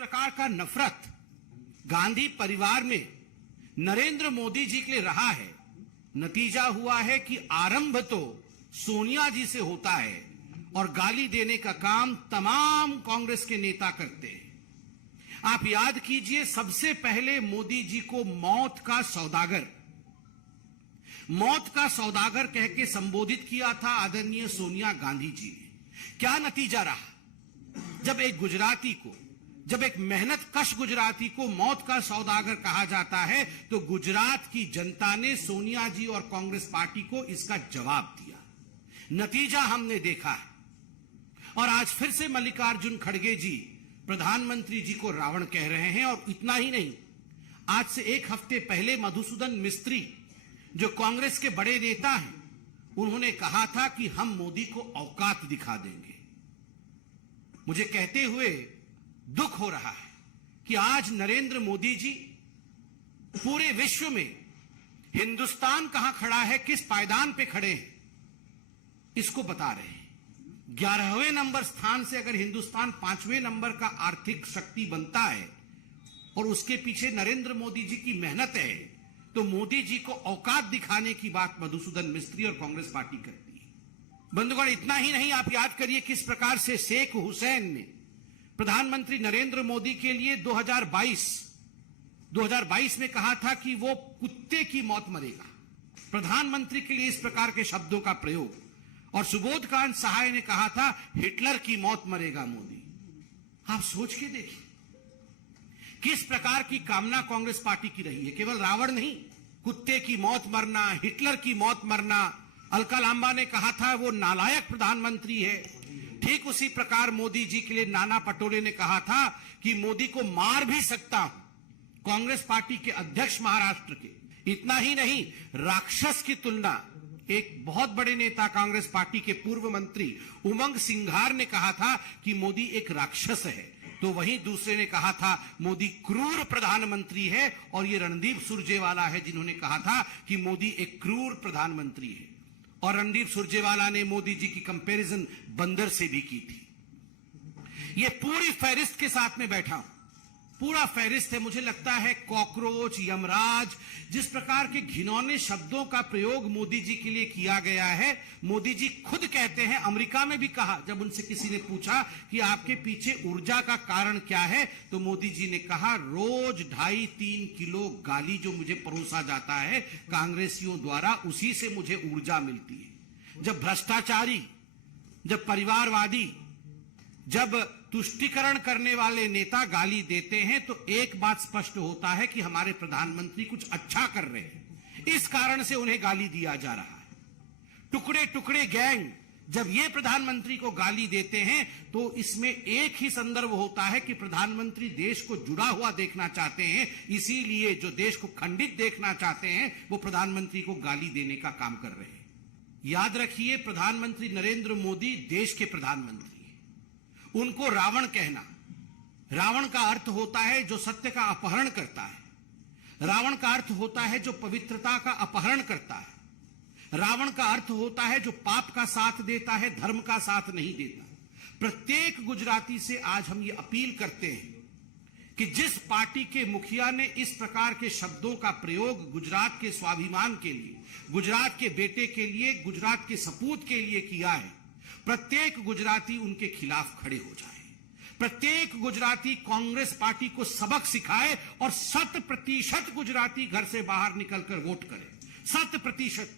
प्रकार का नफरत गांधी परिवार में नरेंद्र मोदी जी के लिए रहा है, नतीजा हुआ है कि आरंभ तो सोनिया जी से होता है और गाली देने का काम तमाम कांग्रेस के नेता करते हैं। आप याद कीजिए, सबसे पहले मोदी जी को मौत का सौदागर कह के संबोधित किया था आदरणीय सोनिया गांधी जी ने। क्या नतीजा रहा? जब एक मेहनतकश गुजराती को मौत का सौदागर कहा जाता है तो गुजरात की जनता ने सोनिया जी और कांग्रेस पार्टी को इसका जवाब दिया। नतीजा हमने देखा है। और आज फिर से मल्लिकार्जुन खड़गे जी प्रधानमंत्री जी को रावण कह रहे हैं। और इतना ही नहीं, आज से एक हफ्ते पहले मधुसूदन मिस्त्री जो कांग्रेस के बड़े नेता हैं, उन्होंने कहा था कि हम मोदी को औकात दिखा देंगे। मुझे कहते हुए दुख हो रहा है कि आज नरेंद्र मोदी जी पूरे विश्व में हिंदुस्तान कहां खड़ा है, किस पायदान पे खड़े हैं, इसको बता रहे हैं। 11वें नंबर स्थान से अगर हिंदुस्तान 5वें नंबर का आर्थिक शक्ति बनता है और उसके पीछे नरेंद्र मोदी जी की मेहनत है, तो मोदी जी को औकात दिखाने की बात मधुसूदन मिस्त्री और कांग्रेस पार्टी करती है। बंधुगण, इतना ही नहीं, आप याद करिए किस प्रकार से शेख हुसैन ने प्रधानमंत्री नरेंद्र मोदी के लिए 2022 में कहा था कि वो कुत्ते की मौत मरेगा। प्रधानमंत्री के लिए इस प्रकार के शब्दों का प्रयोग। और सुबोधकांत सहाय ने कहा था हिटलर की मौत मरेगा मोदी। आप सोच के देखिए किस प्रकार की कामना कांग्रेस पार्टी की रही है। केवल रावण नहीं, कुत्ते की मौत मरना, हिटलर की मौत मरना। अलका लांबा ने कहा था वो नालायक प्रधानमंत्री है। ठीक उसी प्रकार मोदी जी के लिए नाना पटोले ने कहा था कि मोदी को मार भी सकता हूं, कांग्रेस पार्टी के अध्यक्ष महाराष्ट्र के। इतना ही नहीं, राक्षस की तुलना एक बहुत बड़े नेता कांग्रेस पार्टी के पूर्व मंत्री उमंग सिंघार ने कहा था कि मोदी एक राक्षस है। तो वहीं दूसरे ने कहा था मोदी क्रूर प्रधानमंत्री है। और ये रणदीप सुरजेवाला है जिन्होंने कहा था कि मोदी एक क्रूर प्रधानमंत्री है। और रणदीप सुरजेवाला ने मोदी जी की कंपैरिजन बंदर से भी की थी। ये पूरी फहरिस्त के साथ में बैठा हूं, पूरा फहरिस्त है। मुझे लगता है कॉकरोच, यमराज, जिस प्रकार के घिनौने शब्दों का प्रयोग मोदी जी के लिए किया गया है, मोदी जी खुद कहते हैं, अमेरिका में भी कहा, जब उनसे किसी ने पूछा कि आपके पीछे ऊर्जा का कारण क्या है, तो मोदी जी ने कहा रोज 2.5-3 किलो गाली जो मुझे परोसा जाता है कांग्रेसियों द्वारा, उसी से मुझे ऊर्जा मिलती है। जब भ्रष्टाचारी, जब परिवारवादी, जब तुष्टीकरण करने वाले नेता गाली देते हैं तो एक बात स्पष्ट होता है कि हमारे प्रधानमंत्री कुछ अच्छा कर रहे हैं, इस कारण से उन्हें गाली दिया जा रहा है। टुकड़े टुकड़े गैंग जब ये प्रधानमंत्री को गाली देते हैं तो इसमें एक ही संदर्भ होता है कि प्रधानमंत्री देश को जुड़ा हुआ देखना चाहते हैं, इसीलिए जो देश को खंडित देखना चाहते हैं वो प्रधानमंत्री को गाली देने का काम कर रहे हैं। याद रखिए, प्रधानमंत्री नरेंद्र मोदी देश के प्रधानमंत्री, उनको रावण कहना, रावण का अर्थ होता है जो सत्य का अपहरण करता है। रावण का अर्थ होता है जो पवित्रता का अपहरण करता है। रावण का अर्थ होता है जो पाप का साथ देता है, धर्म का साथ नहीं देता। प्रत्येक गुजराती से आज हम ये अपील करते हैं कि जिस पार्टी के मुखिया ने इस प्रकार के शब्दों का प्रयोग गुजरात के स्वाभिमान के लिए, गुजरात के बेटे के लिए, गुजरात के सपूत के लिए किया है, प्रत्येक गुजराती उनके खिलाफ खड़े हो जाए। प्रत्येक गुजराती कांग्रेस पार्टी को सबक सिखाए और 100% गुजराती घर से बाहर निकलकर वोट करें। 100%।